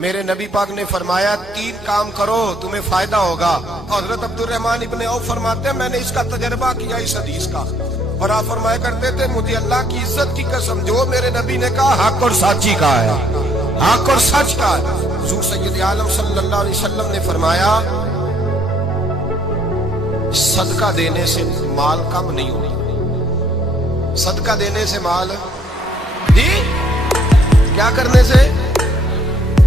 میرے نبی پاک نے فرمایا 3 کام کرو تمہیں فائدہ ہوگا۔ حضرت عبدالرحمن ابن عوف فرماتے ہیں میں نے اس کا تجربہ کیا اس حدیث کا، اور آپ فرمایا کرتے تھے مجھے اللہ کی عزت کی قسم جو میرے نبی نے کہا حق اور سچی کا ہے، حق اور سچ کا ہے۔ حضور سید عالم صلی اللہ علیہ وسلم نے فرمایا صدقہ دینے سے مال کم نہیں ہوگا، صدقہ دینے سے مال جی کیا کرنے سے،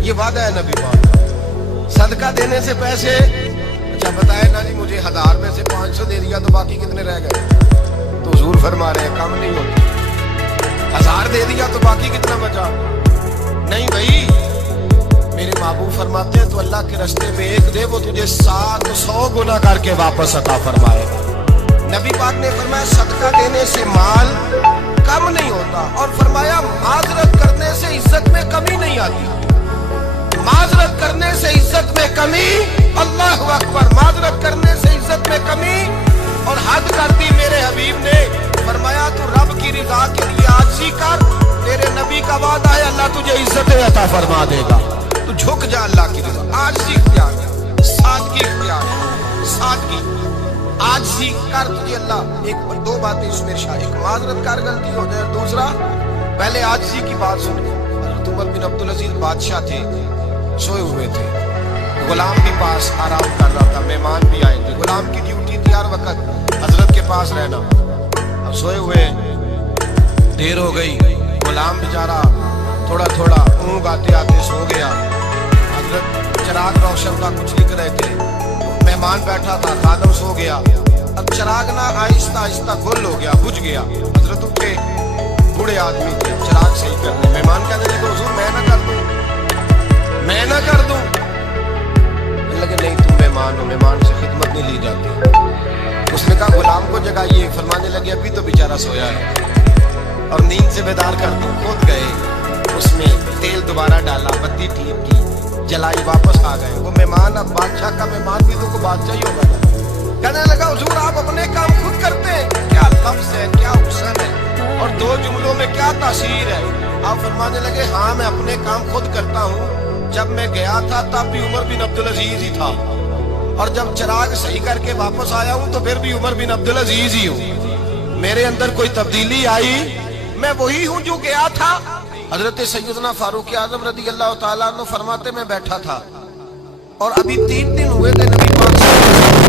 یہ وعدہ ہے نبی پاک، صدقہ دینے سے پیسے اچھا بتائے نا جی مجھے 1000 میں سے 500 دے دیا تو باقی کتنے رہ گئے، تو حضور فرما رہے ہیں کم نہیں ہوتی، 1000 دے دیا تو باقی کتنا بچا، نہیں بھائی میرے محبوب فرماتے ہیں تو اللہ کے راستے میں 1 دے وہ تجھے 700 گنا کر کے واپس عطا فرمائے گا۔ نبی پاک نے فرمایا صدقہ دینے سے مال کم نہیں ہوتا، اور فرمایا معذرت کرنے سے عزت میں کمی نہیں آتی، معذرت کرنے سے عزت میں کمی، اللہ اکبر، معذرت کرنے سے عزت میں کمی، اور حد کر دی میرے حبیب نے فرمایا تو رب کی رضا کے لیے عاجزی کر، تیرے نبی کا وعدہ ہے اللہ تجھے عزت عطا فرما دے گا، تو جھک جا اللہ کی رضا، عاجزی اختیار کر، سادگی اختیار کر، سادگی عاجزی کر، تجھے اللہ ایک 2 باتیں اس میں ارشاد، ایک معذرت کر غلطی ہو جائے، دوسرا پہلے عاجزی کی بات سن، حضرت عمر بن عبدالعزیز بادشاہ تھے، سوئے ہوئے تھے، غلام بھی پاس آرام کر رہا تھا، مہمان بھی آئے تھے، غلام کی ڈیوٹی تھی ہر وقت حضرت کے پاس رہنا، اب سوئے ہوئے دیر ہو گئی، غلام بیچارہ تھوڑا تھوڑا اونگ آتے آتے سو گیا، حضرت چراغ روشن تھا کچھ لکھ رہے تھے، مہمان بیٹھا تھا خادم سو گیا، اب چراغ نہ آہستہ آہستہ گل ہو گیا، بجھ گیا، حضرت اٹھے، بوڑھے آدمی تھے، چراغ صحیح کرنے، مہمان کہنے لگے حضور میں نہ کر دوں، میں نہ کر دوں، لگے نہیں تم مہمان ہو، مہمان سے خدمت نہیں لی جاتی، اس نے کہا غلام کو جگائیے، فرمانے لگے ابھی تو بیچارہ سویا ہے، اور نیند سے بیدار کر دوں، خود گئے، اس میں تیل دوبارہ ڈالا، بتی ٹھیک کی، جلائی، واپس آ گئے، وہ مہمان اب بادشاہ کا مہمان بھی تو کو بادشاہ ہی ہوگا نا، کہنے لگا حضور آپ اپنے کام خود کرتے ہیں، کیا لفظ ہے، کیا حسن ہے، اور 2 جملوں میں کیا تاثیر ہے، آپ فرمانے لگے ہاں میں اپنے کام خود کرتا ہوں، جب میں گیا تھا تب بھی عمر بن عبدالعزیز ہی تھا، اور جب چراغ صحیح کر کے واپس آیا ہوں تو پھر بھی عمر بن عبدالعزیز ہی ہوں، میرے اندر کوئی تبدیلی آئی، میں وہی ہوں جو گیا تھا۔ حضرت سیدنا فاروق اعظم رضی اللہ تعالیٰ عنہ فرماتے میں بیٹھا تھا، اور ابھی 3 دن ہوئے تھے نبی پاک